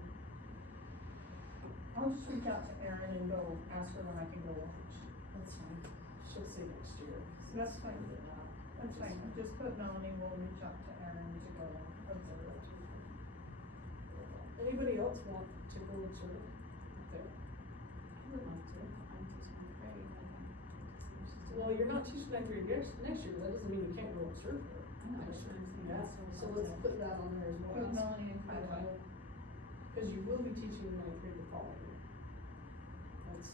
I'll just reach out to Erin and go ask her when I can go watch. that's fine, she'll say next year. That's fine, that's fine, just put Melanie, we'll reach out to Erin to go observe it. Anybody else want to go observe there? I would love to, I'm teaching grade, Well, you're not teaching ninth grade next year, that doesn't mean you can't go observe there. I know, that's what I'm saying. Yeah, so let's put that on there as well. Put Melanie and Kyla. Cause you will be teaching ninth grade the following year. That's.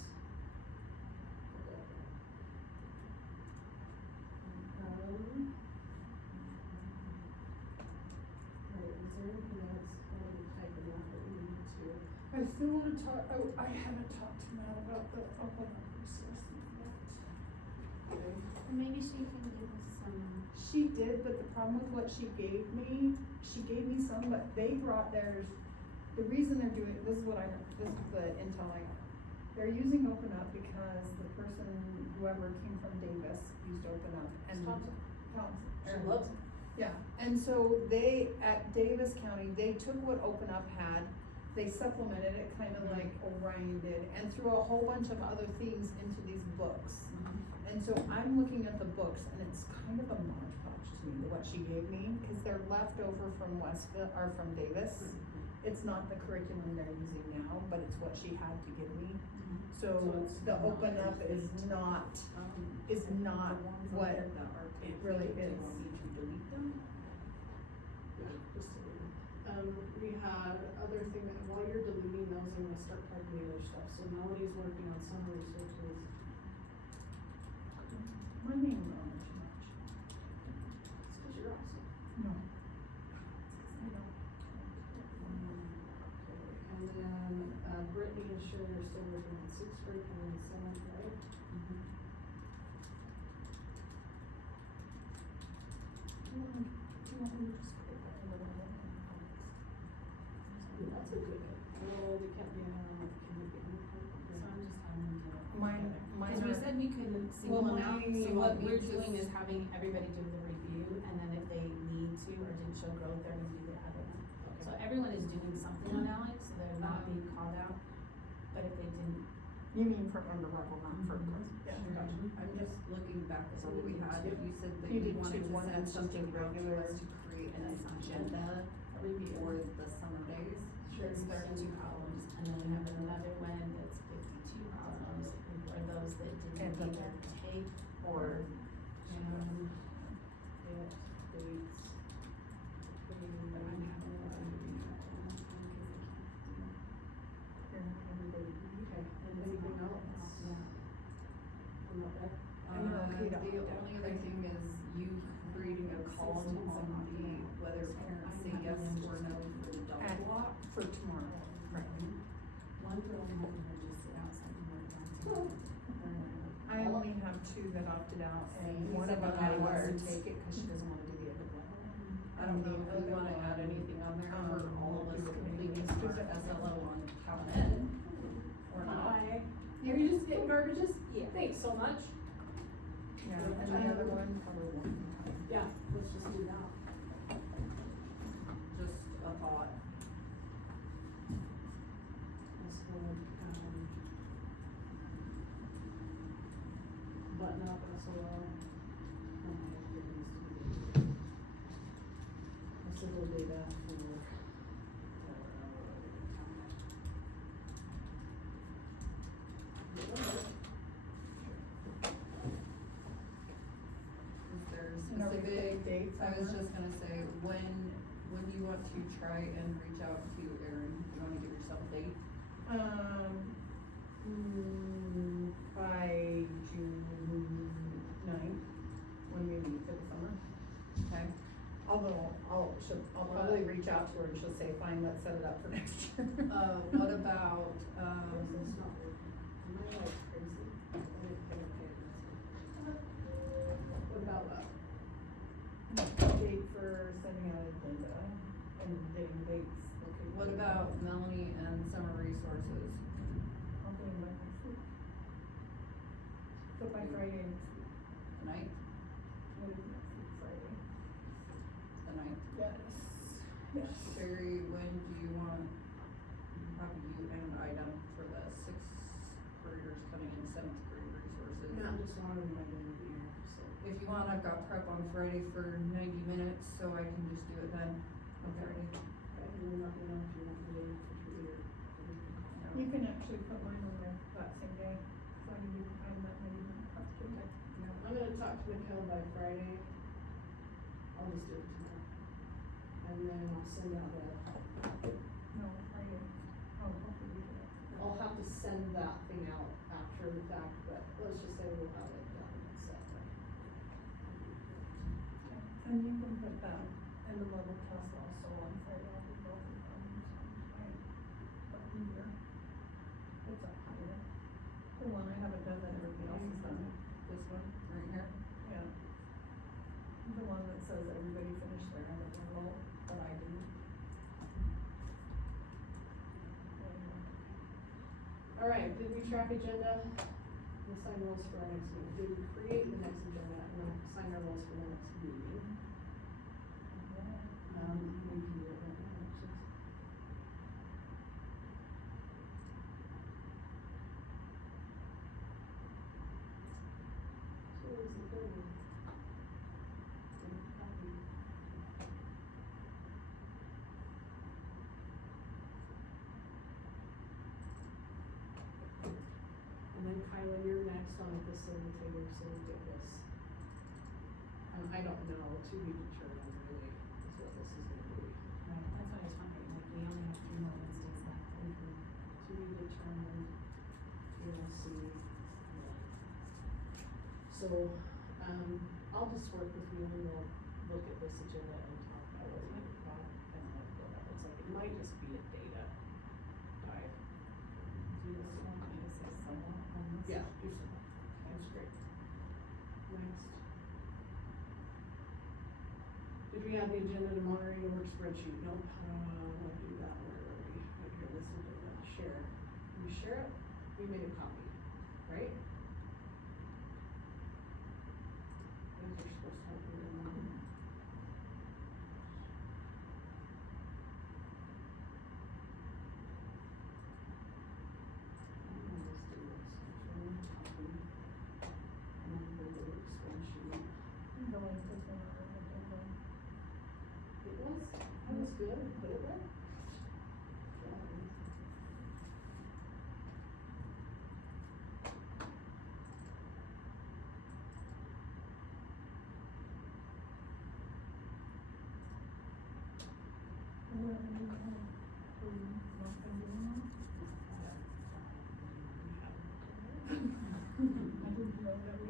Alright, is there anything else on the type of math that we need to? I still wanna talk, I haven't talked to Matt about the open up resources yet. Okay. Maybe she can give us some, She did, but the problem with what she gave me some, but they brought theirs, the reason they're doing, this is what I heard, this is the intel I got. They're using Open Up because the person, whoever came from Davis, used Open Up and. Thompson. Thompson. She Erin. loves it. Yeah, and so they, at Davis County, they took what Open Up had, they supplemented it, kinda like Orion did, and threw a whole bunch of other things into these books. And so I'm looking at the books, and it's kind of a Mod Podge to me, what she gave me, cause they're left over from Westville, or from Davis. It's not the curriculum they're using now, but it's what she had to give me. So So it's the not Open Up is not, is not The ones what on there that are it really confusing, is. do you want me to delete them? Yeah, just a little. We had other thing that while you're deleting those, I'm gonna start typing the other stuff, so Melody's working on summer resources. My name on it too much. It's cause you're awesome. No. I know. And then, Brittany and Sherry are still working on sixth grade and seventh, right? Do you want me to just put that in the one? That's a good, well, they can't be, can we get so I'm just having them do it. Mine Cause we are, said we couldn't single Well, them out, my- so what we we're just- doing is having everybody do the review, and then if they need to or didn't show growth, they're gonna do the other one. So everyone is doing something on Alex, so they're not being called out, but if they didn't. you mean from under level, not from, yeah. Gotcha. I'm just looking back at what we had, Yep. you said that You you did wanted two, to one send that's just something a out to regular- us to create And an it's not agenda Review. for the summer days. It's 32 columns, and then we have another one that's 52 columns, and for those that And didn't the- either take or. Yeah, dates. But I'm having a lot of doing that one, Everybody. Okay, anything else? Yeah. I'm not there. And you're okay to The opt out. only other thing is you creating a column on the whether parents say yes or no for the double At- block. For tomorrow, right. One girl had her just sit outside and work on something. I only have have two that opted out, and See, one said of them nobody wants wants to take it, cause she doesn't wanna do the other one. I don't know if we wanna add anything on there for all of us completing our SLO on CalMed or not. Hi. Are you just getting garbages? Yeah. Thanks so much. Yeah, and the other one, Cover one. Yeah, let's just do that. Just a thought. This would, button up SOL. Oh my goodness. Civil data for. Is there and are we specific, putting dates I on was her? just gonna say, when do you want to try and reach out to Erin? You wanna give yourself a date? By June 9th, when we meet for the summer. Okay. Although, I'll probably reach out to her and she'll say, fine, let's set it up for next year. What about, It's not working. Am I like crazy? I didn't pay attention. What about that? Date for sending out agenda and getting dates. Okay. what about Melanie and Summer Resources? I'll do it by next week. So by Friday next week. The ninth? What is next week, Friday? The ninth? Yes. Yes. Sherry, when do you want, probably you and Ida for the sixth graders coming in, seventh grade resources? Not just wanted my day to be here, so. If you want, I've got prep on Friday for 90 minutes, so I can just do it then on Friday. We're not gonna know if you want me to contribute or. You can actually put mine on there that same day, so I'm not maybe have to get I'm gonna talk to Mikkel by Friday. I'll just do it tomorrow. And then I'll send out no, Friday. Oh, hopefully we can. I'll have to send that thing out after the fact, but let's just say we'll have it done and set. And you can put that in the level test also on Friday, I'll do both of them, but easier. It's up to you. The one I haven't done that everybody else has done, This one, right here? yeah. The one that says everybody finished their end of the roll, but I didn't. Alright, did we track agenda? We'll assign roles for our next meeting. Did we create the next agenda and then assign our roles for the next meeting? We can do it right now, actually. So where's the third one? Didn't copy. And then Kyla, you're next on facilitator, so we get this. I don't know, to be determined really, is what this is gonna be. Right, that's what I was wondering, like, we only have 3 more Wednesdays left. To be determined, PLC. So, I'll just work with you and we'll look at this agenda and talk about what we want and what that looks like. It might just be a data type. Do you just want me to say someone on this? Yeah, do some. That's great. Next. Did we have the agenda to monitor your work spreadsheet? Nope. We'll do that. Where are we? Right here, this agenda. Share. We share it? We made a copy, right? Those are supposed to have been in one. Let's do this. Control, copy. And then go to work spreadsheet. The link is in our agenda. That was good, but it went.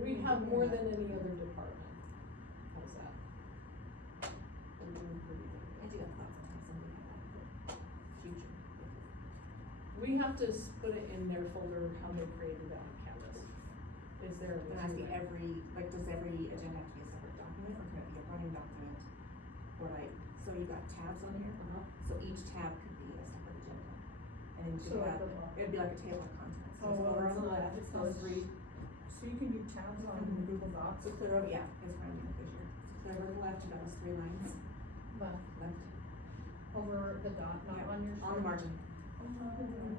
We have more than any other department. How's that? We're doing pretty good. I do have thoughts on how somebody had that future. We have to put it in their folder, how they created that on Canvas. is there in the Then I see two-line? does every agenda have to be a separate document, or can it be a running document? Or so you got tabs on here, so each tab could be a separate agenda. And then you So could at have, the bottom. it'd be like a table of contents, so Oh, it's over on the well, left, it's those not- three, So you can do tabs on Mhm. Google Docs. so clear over, yeah, it's what I'm doing this year. So clear over to the left, you got those 3 lines, Left, left, over the dot, not yeah, on your. on the margin. Oh, there we go.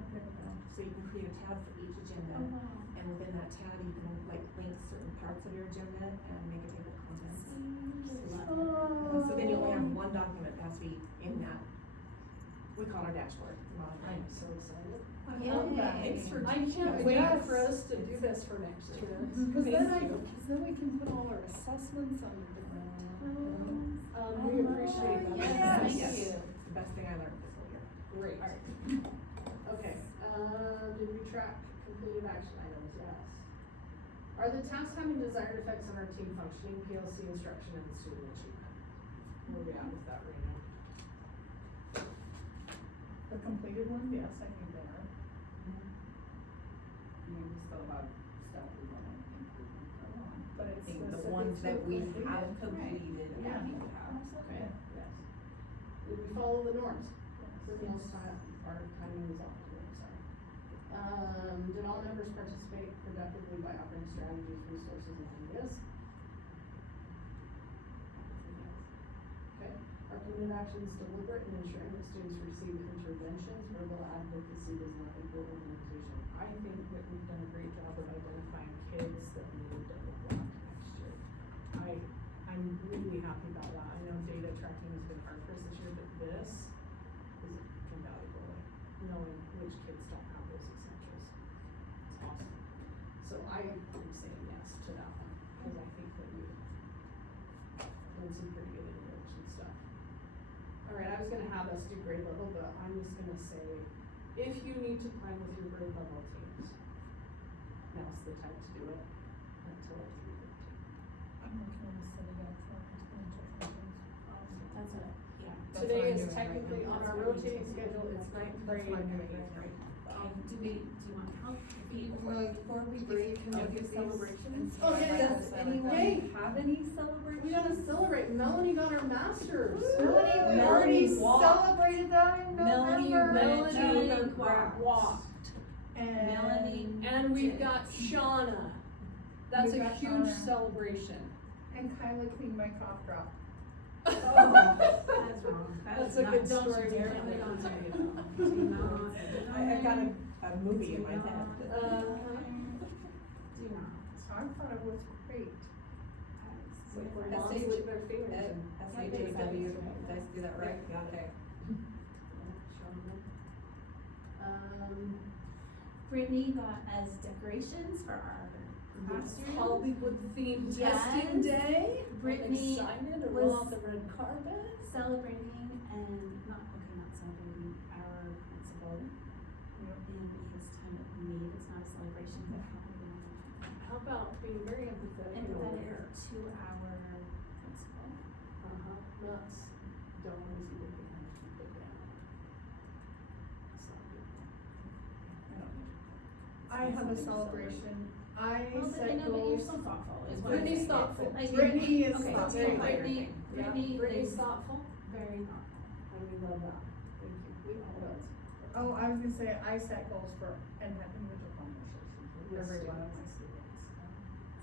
So you can create a tab for each agenda. Oh, wow. And within that tab, you can link certain parts of your agenda and make a table of contents. So then you only have one document that has to be in that, we call it our dashboard. I'm so excited. I love that. Thanks for I can't Yes. wait for us to do this for next year. Cause then Thank you. cause then we can put all our assessments on the different. We appreciate that. Yes, thank Yes. you. It's the best thing I learned this whole year. Great. Okay, did we track completed action items? Yes. Are the tasks having desired effects on our team functioning, PLC instruction, and student achievement? Where we at with that right now? The completed one, yes, I think they are. I mean, we still have stuff we wanna improve and grow on. But I it's think the specific ones to that we completed. have completed, Yeah. I think we have. Okay, yes. Did we follow the norms? Something else time, our timing is off today, sorry. Did all members participate productively by offering strategies, resources, and ideas? Okay, are committed actions deliberate in ensuring that students receive interventions, verbal advocacy does not equal organization? I think that we've done a great job of identifying kids that need double block next year. I'm really happy about that. I know data tracking has been hard for us this year, but this is invaluable, knowing which kids don't have those essentials. It's awesome. So I am saying yes to that one, because I think that we've done some pretty good intervention stuff. Alright, I was gonna have us do grade level, but I'm just gonna say, if you need to plan with your grade level teams, now's the time to do it until 3:15. I'm working on the setting up for exponential functions. That's what, yeah. That's what Today I'm is doing right technically now. on That's our what we rotating do. schedule, it's ninth grade what I'm and doing eighth right grade. Do you want help? Before we break, can we do celebrations? Oh, yeah, yeah. Does anyone Yay. have any celebrations? We gotta celebrate, Melanie got her masters. Melanie, we Melanie already walked. celebrated that in Melanie November. went Melanie to her walked. And. Melanie And we've got Shauna. That's We've a got huge Shauna. celebration. And Kyla cleaned my cough drop. That's wrong. That's a good story. Don't you dare put it on there. Do not. I've got a movie in my head. Do not. I thought it was great. Where That's moms it. lick their fingers in. SHAW, did I do that right? Yeah. Okay. Brittany got us decorations for our classroom. Hollywood themed Yes. testing day. Brittany Excited to was- roll out the red carpet. Celebrating and not celebrating our principal in his time at Mead. It's not a celebration, but How about being very empathetic and empathetic aware? to our principal. Nuts. Don't want to see the big hand keep it down. It's not good. I have a celebration. I Well, but I set know, but you're goals. so thoughtful, is what I'm Brittany's saying. thoughtful. I think- Brittany is okay, thoughtful. Very Brittany, Yeah, Brittany Brittany's is thoughtful. very thoughtful. And we love that. Thank you. We all else. Oh, I was gonna say, I set goals for, and had individual conversations with Yes, every one of yes. my students,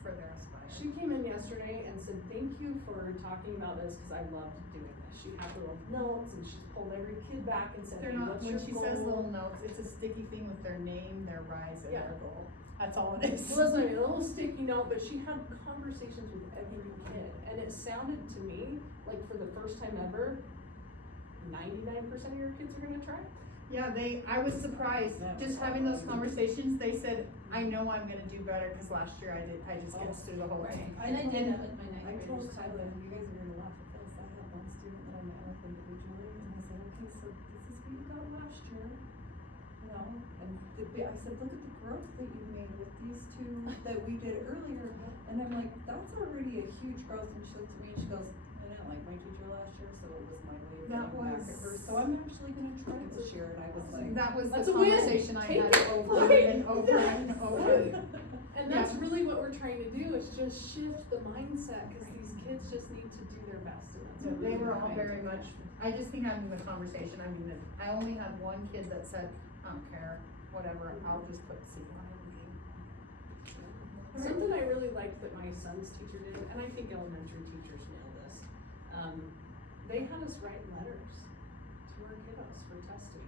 for their aspire. She came in yesterday and said, thank you for talking about this, cause I loved doing this. She had little notes and she's pulled every kid back and said, They're hey, not, what's when your she goal? says little notes, it's a sticky thing with their name, their rise, and Yeah. their goal. That's all it is. Well, that's what I mean, a little sticky note, but she had conversations with every kid, and it sounded to me like for the first time ever, 99% of your kids are gonna try. Yeah, I was surprised, just having those conversations, they said, I know I'm gonna do better, cause last year I just get through the whole thing. And I did that with my ninth I graders. told Kyla, and you guys are gonna laugh at this, I had one student that I met with individually, and I said, okay, so this is what you got last year, you know, and I said, look at the growth that you made with these two that we did earlier, and I'm like, that's already a huge growth, and she looked at me and she goes, I didn't like my teacher last year, so it was my way of That getting back at her, was- so I'm actually gonna try it this year, and I was like. That was That's the a win. conversation I Take had it. over Right. and over and over. And And that's really what we're trying to do, is just shift the mindset, cause these kids just need to do their best, and that's So what they were all trying very to do. much, I just think having the conversation, I mean, I only had one kid that said, I don't care, whatever, I'll just put C on it. Something I really liked that my son's teacher did, and I think elementary teachers nail this, they had us write letters to our kiddos for testing.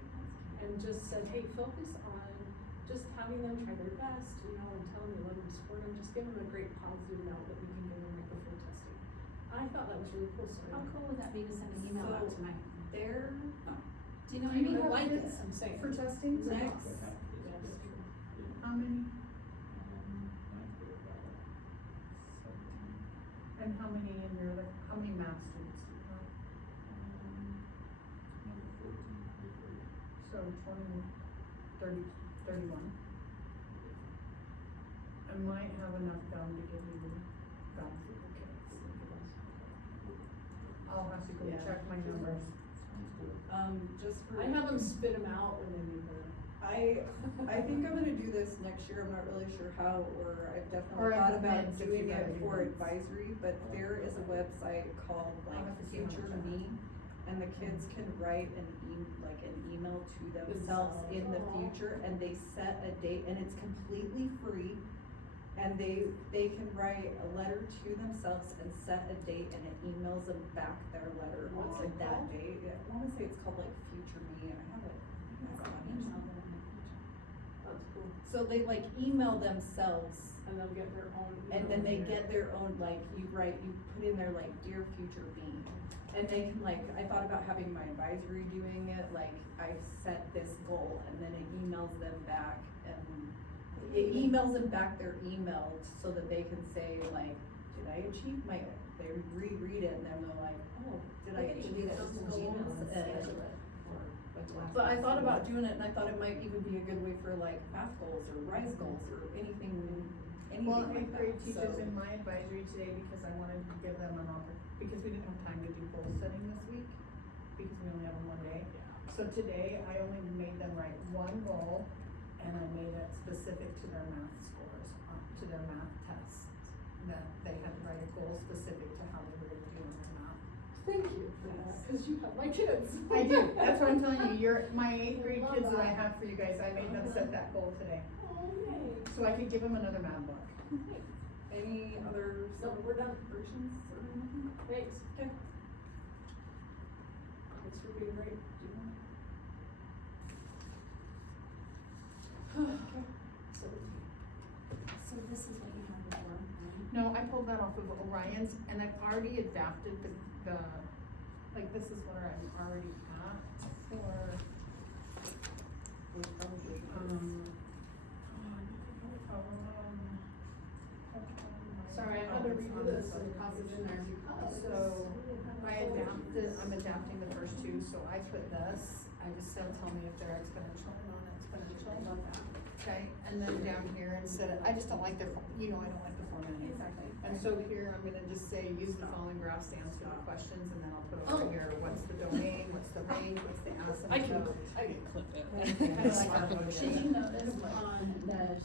And just said, hey, focus on just having them try their best, you know, and tell them you love them, support them, just give them a great positive note that we can give them right before testing. I thought that was really cool, so. How cool would that be to send an email out So- tonight? There, Do you know Do what I you mean? I have like it, kids I'm saying. For testing? next, How many, Ninth grade about 17. and how many in your, like, how many math students do you have? Number 14, eighth grade. So 20, 30, 31. I might have enough gum to give you gum for your kids. I'll have to go Yeah. check my numbers. Sounds good. just for. I have them spit them out when they need the. I think I'm gonna do this next year, I'm not really sure how, or I've Or definitely I thought have about mids if doing you it gotta do for mids. advisory, but there is a website called I'll like have to see how much Future I have. Me, and the kids can write an email to themselves in the Aw. future, and they set a date, and it's completely free. And they can write a letter to themselves and set a date, and it emails them back their letter What's on it that called? date. I wanna say it's called like Future Me, and I have it, I think I got it. Email them in the future. That's cool. So they like email themselves, And they'll get their own. and then they email get their own, like, you put in there like, dear future me. And they can like, I thought about having my advisory doing it, like, I set this goal, and then it emails them back, and it emails them back their email so that they can say like, did I achieve my, they reread it, and then they're like, oh, did I You can achieve do that just in those Gmail goals? and schedule it for like the last. But I one. thought about doing it, and I thought it might even be a good way for like math goals or RISE goals or anything Well, like eighth that, grade teachers so. in my advisory today, because I wanted to give them an because we didn't have time to do goal setting this week, because we only have them one day. So today, I only made them write one goal, and I made it specific to their math scores, to their math tests. That they had to write a goal specific to how they were gonna do on their math. Thank you for that, cause you have my kids. I do, that's what I'm telling you, my eighth grade Love kids that I that. have for you guys, I made them set that goal today, Oh, yay. so I could give them another math book. Any other No, we're done. versions or anything? Thanks. Okay. Thanks for being great. So, So this is what you had before, right? No, I pulled that off of Orion's, and I've already adapted the, like, this is where I'm already at for, sorry, I had to redo this and copy it in there because. So, I'm adapting the first two, so I put this, I just said, tell me if they're exponential or non-exponential. I love that. Okay, and then down here, instead of, I just don't like their, I don't like the formatting. Exactly. And so here, I'm gonna just say, use the following graphs to answer the questions, and then I'll put over Oh. here, what's the domain, what's the range, what's the I can asymptote. clip it. Kinda like our Did you motivation. notice on the